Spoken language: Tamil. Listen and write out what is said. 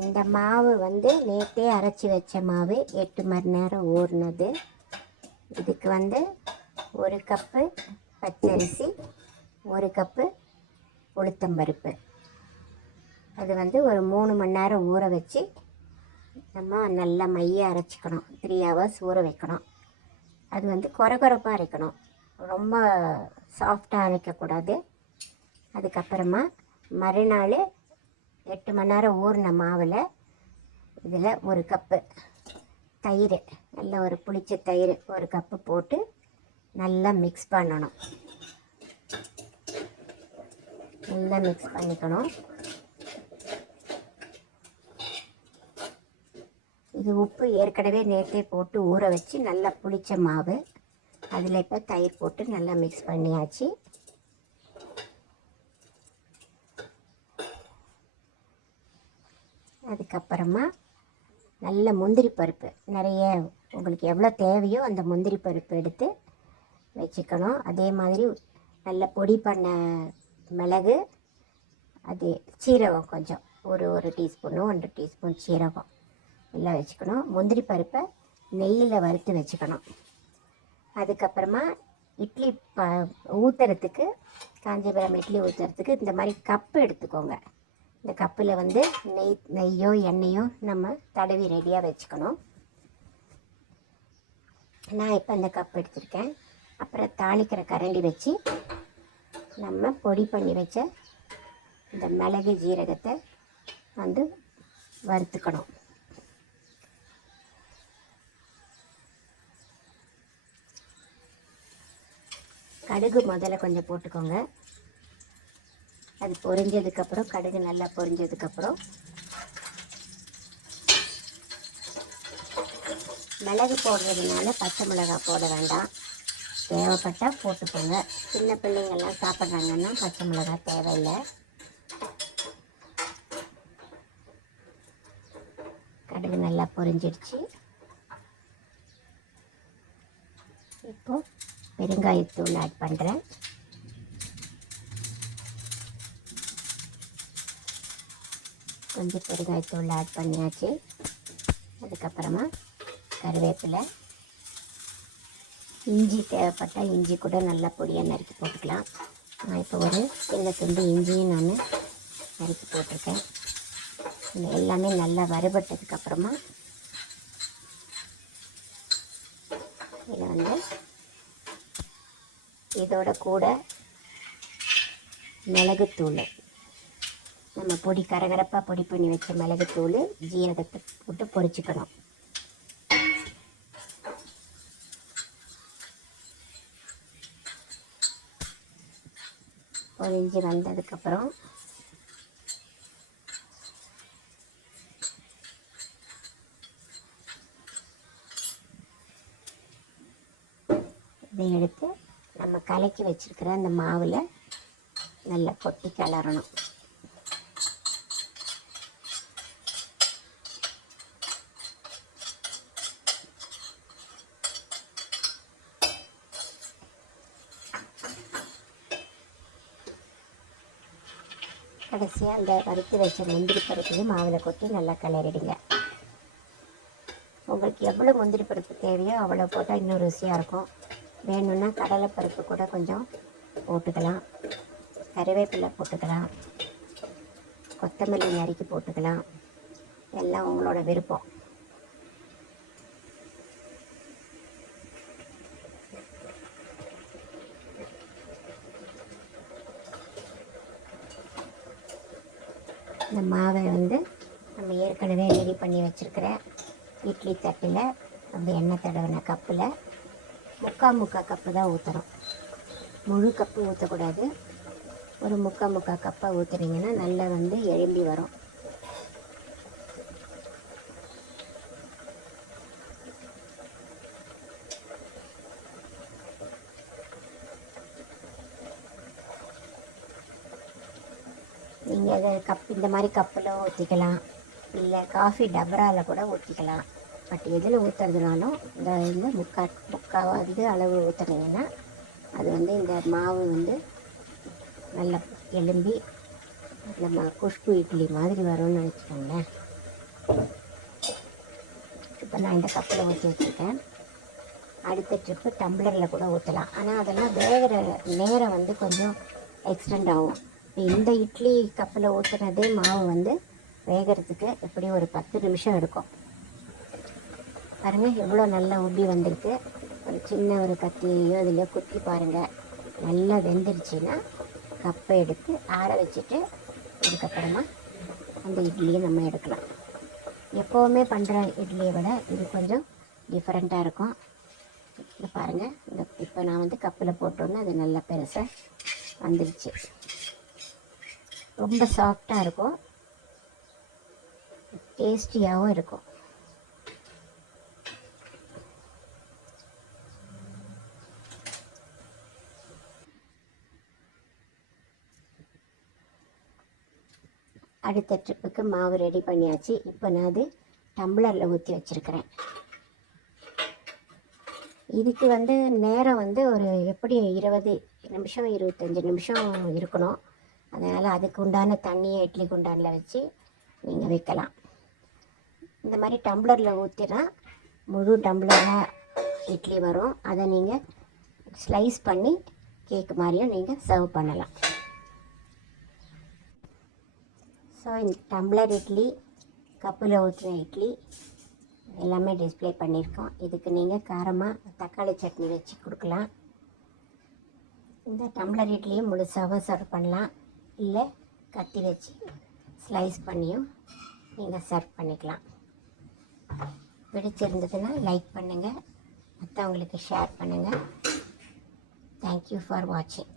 இந்த மாவு வந்து நேற்றே அரைச்சி வச்ச மாவு 8 மணி நேரம் ஊறினது. இதுக்கு வந்து 1 கப்பு பச்சரிசி, 1 கப்பு உளுத்தம்பருப்பு, அது வந்து ஒரு 3 மணி நேரம் ஊற வச்சு நம்ம நல்லா மைய அரைச்சிக்கணும். 3 ஹவர்ஸ் ஊற வைக்கணும். அது வந்து கொரகொரப்பாக அரைக்கணும், ரொம்ப சாஃப்டாக அரைக்கக்கூடாது. அதுக்கப்புறமா மறுநாள் 8 மணி நேரம் ஊறின மாவில் இதில் 1 கப்பு தயிர், நல்ல ஒரு புளிச்ச தயிர் 1 கப்பு போட்டு நல்லா மிக்ஸ் பண்ணணும். நல்லா மிக்ஸ் பண்ணிக்கணும். இது உப்பு ஏற்கனவே நேற்றே போட்டு ஊற வச்சு நல்லா புளிச்ச மாவு. அதில் இப்போ தயிர் போட்டு நல்லா மிக்ஸ் பண்ணியாச்சு. அதுக்கப்புறமா நல்ல முந்திரி பருப்பு, நிறைய உங்களுக்கு எவ்வளோ தேவையோ அந்த முந்திரி பருப்பு எடுத்து வச்சுக்கணும். அதே மாதிரி நல்ல பொடி பண்ண மிளகு, அது சீரகம் கொஞ்சம், ஒரு டீஸ்பூனோ 1 டீஸ்பூன் சீரகம் எல்லாம் வச்சுக்கணும். முந்திரி பருப்பை நெய்யில் வறுத்து வச்சுக்கணும். அதுக்கப்புறமா இட்லி ஊற்றுறதுக்கு, காஞ்சிபுரம் இட்லி ஊற்றுறதுக்கு இந்த மாதிரி கப்பு எடுத்துக்கோங்க. இந்த கப்பில் வந்து நெய்யோ எண்ணெயோ நம்ம தடவி ரெடியாக வச்சுக்கணும். நான் இப்போ இந்த கப் எடுத்திருக்கேன். அப்புறம் தாளிக்கிற கரண்டி வச்சு நம்ம பொடி பண்ணி வச்ச இந்த மிளகு ஜீரகத்தை வந்து வறுத்துக்கணும். கடுகு முதல்ல கொஞ்சம் போட்டுக்கோங்க. அது பொரிஞ்சதுக்கப்புறம், கடுகு நல்லா பொரிஞ்சதுக்கப்புறம் மிளகு போடுறதுனால பச்சை மிளகாய் போட வேண்டாம், தேவைப்பட்டால் போட்டுக்கோங்க. சின்ன பிள்ளைங்கள்லாம் சாப்பிட்றாங்கன்னா பச்சை மிளகாய் தேவையில்லை. கடுகு நல்லா பொரிஞ்சிடுச்சு. இப்போது பெருங்காயத்தூள் ஆட் பண்ணுறேன். கொஞ்சம் பெருங்காயத்தூள் ஆட் பண்ணியாச்சு. அதுக்கப்புறமா கருவேப்பிலை, இஞ்சி தேவைப்பட்டால் இஞ்சி கூட நல்லா பொடியாக நறுக்கி போட்டுக்கலாம். நான் இப்போ ஒரு சின்ன துண்டு இஞ்சியும் நான் நறுக்கி போட்டிருக்கேன். இது எல்லாமே நல்லா வறுபட்டதுக்கப்புறமா இதில் வந்து இதோட கூட மிளகுத்தூள், நம்ம பொடி கரகரப்பாக பொடி பண்ணி வச்ச மிளகுத்தூள், ஜீரகத்தை போட்டு பொரிச்சுக்கணும். பொரிஞ்சு வந்ததுக்கப்புறம் இதை எடுத்து நம்ம கலக்கி வச்சுருக்கிற அந்த மாவில் நல்லா கொட்டி கிளறணும். கடைசியாக அந்த வறுத்து வச்ச முந்திரி பருப்பையும் மாவில் கொட்டி நல்லா கிளறிடுங்க. உங்களுக்கு எவ்வளோ முந்திரி பருப்பு தேவையோ அவ்வளோ போட்டால் இன்னும் ருசியாக இருக்கும். வேணும்னா கடலைப்பருப்பு கூட கொஞ்சம் போட்டுக்கலாம், கருவேப்பிலை போட்டுக்கலாம், கொத்தமல்லி நறுக்கி போட்டுக்கலாம். எல்லாம் உங்களோட விருப்பம். இந்த மாவை வந்து நம்ம ஏற்கனவே ரெடி பண்ணி வச்சுருக்கிற இட்லி தட்டில் அந்த எண்ணெய் தடவின கப்பில் முக்கால் கப்பு தான் ஊற்றணும். முழு கப்பு ஊற்றக்கூடாது. ஒரு முக்கால் கப்பாக ஊற்றுனீங்கன்னா நல்லா வந்து எழும்பி வரும். நீங்கள் அதை இந்த மாதிரி கப்பில் ஊற்றிக்கலாம், இல்லை காஃபி டபராவில் கூட ஊற்றிக்கலாம். பட் எதில் ஊற்றுறதுனாலும் இந்த முக்காவது அளவு ஊற்றுனீங்கன்னா அது வந்து இந்த மாவு வந்து நல்லா எலும்பி நம்ம குஷ்பு இட்லி மாதிரி வரும்னு நினச்சிக்கோங்களேன். இப்போ நான் இந்த கப்பில் ஊற்றி வச்சுருக்கேன். அடுத்த ட்ரிப்பு டம்ளரில் கூட ஊற்றலாம். ஆனால் அதெல்லாம் வேகிற நேரம் வந்து கொஞ்சம் எக்ஸ்டெண்ட் ஆகும். இந்த இட்லி கப்பில் ஊற்றுனதே மாவு வந்து வேகிறதுக்கு எப்படியும் ஒரு 10 நிமிஷம் எடுக்கும். பாருங்கள் எவ்வளோ நல்லா உப்பி வந்திருக்கு. ஒரு சின்ன ஒரு கத்தியோ இதிலையோ குத்தி பாருங்கள். நல்லா வெந்துருச்சுன்னா கப்பை எடுத்து ஆற வச்சுட்டு அதுக்கப்புறமா அந்த இட்லியை நம்ம எடுக்கலாம். எப்போவுமே பண்ணுற இட்லியை விட இது கொஞ்சம் டிஃப்ரெண்ட்டாக இருக்கும். இது பாருங்கள், இப்போ நான் வந்து கப்பில் போட்டோன்னே அது நல்லா பெருசாக வந்துருச்சு. ரொம்ப சாஃப்டாக இருக்கும், டேஸ்டியாகவும் இருக்கும். அடுத்த ட்ரிப்புக்கு மாவு ரெடி பண்ணியாச்சு. இப்போ நான் அது டம்ளரில் ஊற்றி வச்சுருக்கிறேன். இதுக்கு வந்து நேரம் வந்து ஒரு எப்படி 20 நிமிஷம் 25 நிமிஷம் இருக்கணும். அதனால் அதுக்கு உண்டான தண்ணியை இட்லி குண்டானில் வச்சு நீங்கள் வைக்கலாம். இந்த மாதிரி டம்ளரில் ஊற்றினா முழு டம்ளராக இட்லி வரும். அதை நீங்கள் ஸ்லைஸ் பண்ணி கேக்கு மாதிரியும் நீங்கள் சர்வ் பண்ணலாம். ஸோ இந்த டம்ளர் இட்லி, கப்பில் ஊற்றின இட்லி எல்லாமே டிஸ்ப்ளே பண்ணியிருக்கோம். இதுக்கு நீங்கள் காரமாக தக்காளி சட்னி வச்சு கொடுக்கலாம். இந்த டம்ளர் இட்லியும் முழுசாகவும் சர்வ் பண்ணலாம், இல்லை கத்தி வச்சு ஸ்லைஸ் பண்ணியும் நீங்கள் சர்வ் பண்ணிக்கலாம். பிடிச்சிருந்ததுன்னா லைக் பண்ணுங்கள், மற்றவங்களுக்கு ஷேர் பண்ணுங்கள். தேங்க்யூ ஃபார் வாட்சிங்.